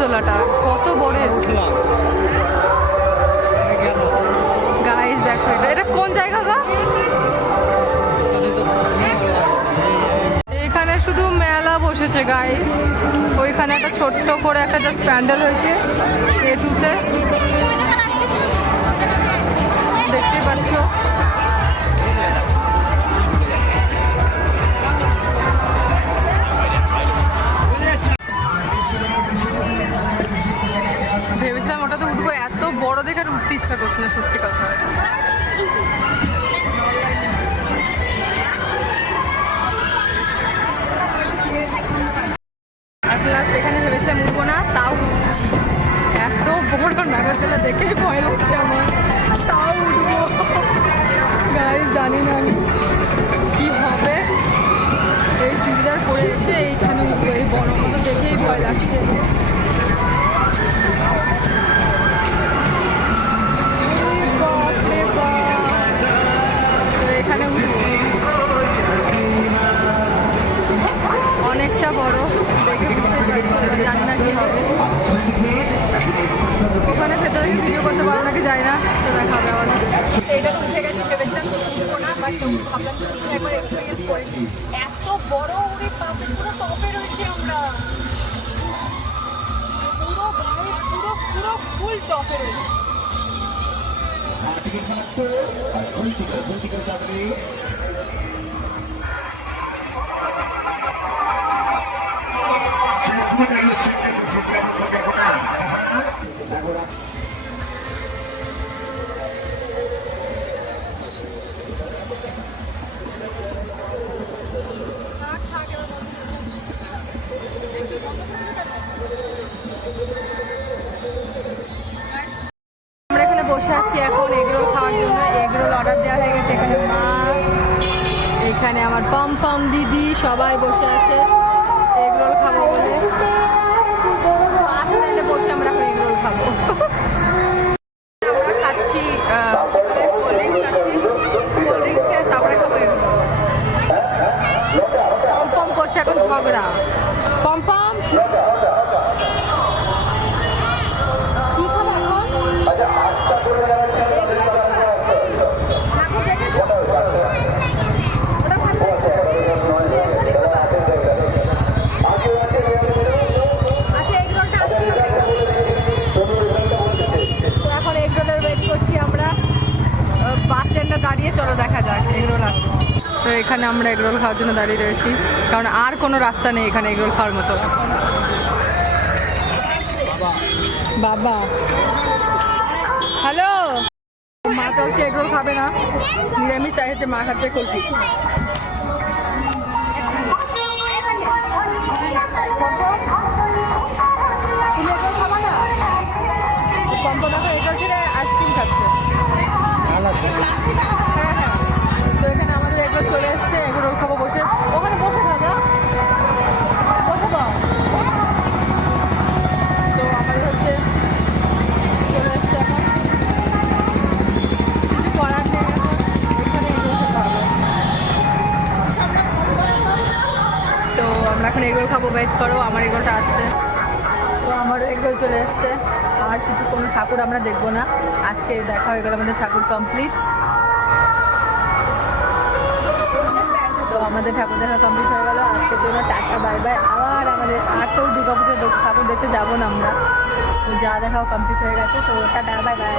নাগরদোলাটা কত বড় এসছে গাইস। দেখো এটা এটা কোন জায়গা গো? এখানে শুধু মেলা বসেছে গাইস। ওইখানে একটা ছোট্ট করে একটা জাস্ট প্যান্ডেল হয়েছে এটুতে, দেখতেই পাচ্ছ। ভেবেছিলাম ওটাতে উঠবো, এত বড় দেখে উঠতে ইচ্ছা করছে না সত্যি কথা। সেখানে ভেবেছিলাম উঠবো না, তাও উঠছি। এত বড় নাগরদোলা দেখেই ভয় লাগছে আমার, তাও উঠবো। গাইস জানি না আমি কি হবে। এই চুড়িদার পরে এসে এইখানে উঠবো, এই বড় মতো দেখেই ভয় লাগছে। এখানে অনেকটা বড় দেখে বুঝতে পারছি, জানি না কি হবে। ওখানে ভেতরে ভিডিও করতে পারো নাকি যায় না, তো দেখা হবে আমার। এইটা তো উঠে গেছে, ভেবেছিলাম উঠবো না, বাট ভাবলাম একবার এক্সপিরিয়েন্স করে। এত বড় উড়ে পাপে পুরো টপে রয়েছি আমরা, পুরো পুরো পুরো ফুল টপে রয়েছি। আমরা এখানে বসে আছি এখন এগরোল খাওয়ার জন্য। এগরোল অর্ডার দেওয়া হয়ে গেছে। এখানে মা, এখানে আমার পম পম দিদি সবাই বসে আছে এগরোল খাবো বলে। বাস স্ট্যান্ডে বসে আমরা এখন এগরোল খাবো। আমরা খাচ্ছি কোল্ড ড্রিঙ্কস খাচ্ছি, কোল্ড ড্রিঙ্কস খেয়ে তারপরে খাবো এগরোল। পম পম করছে এখন ঝগড়া। পম পম কি খাবো এখন? বাস স্ট্যান্ডে দাঁড়িয়ে, চলো দেখা যাক এগরোল আসে। তো এখানে আমরা এগরোল খাওয়ার জন্য দাঁড়িয়ে রয়েছি, কারণ আর কোনো রাস্তা নেই এখানে এগরোল খাওয়ার মতো। বাবা হ্যালো, মা তো হচ্ছে এগরোল খাবে না, নিরামিষ, তাই হচ্ছে মা খাচ্ছে কুলফি। আইসক্রিম খাচ্ছে। হ্যাঁ হ্যাঁ, তো এখানে আমাদের এগুলো চলে এসছে, এগুলো খাবো বসে। ওখানে বসে থাকা বসে তো আমাদের হচ্ছে চলে এসছে এখন, কিছু করার নেই এখন, এখানে এগুলো খেতে হবে। তো আমরা এখন এগুলো খাবো, ওয়েট করো, আমার এগুলোটা আসছে। তো আমারও এগুলো চলে এসছে। আর কিছু কোনো ঠাকুর আমরা দেখবো না, আজকে দেখা হয়ে গেল আমাদের ঠাকুর কমপ্লিট। তো আমাদের ঠাকুর দেখা কমপ্লিট হয়ে গেল আজকের জন্য। Tata bye bye. আবার আমাদের আর তো দুর্গাপুজোর ঠাকুর দেখতে যাবো না আমরা, তো যা দেখাও কমপ্লিট হয়ে গেছে। তো টাটা বাই বাই।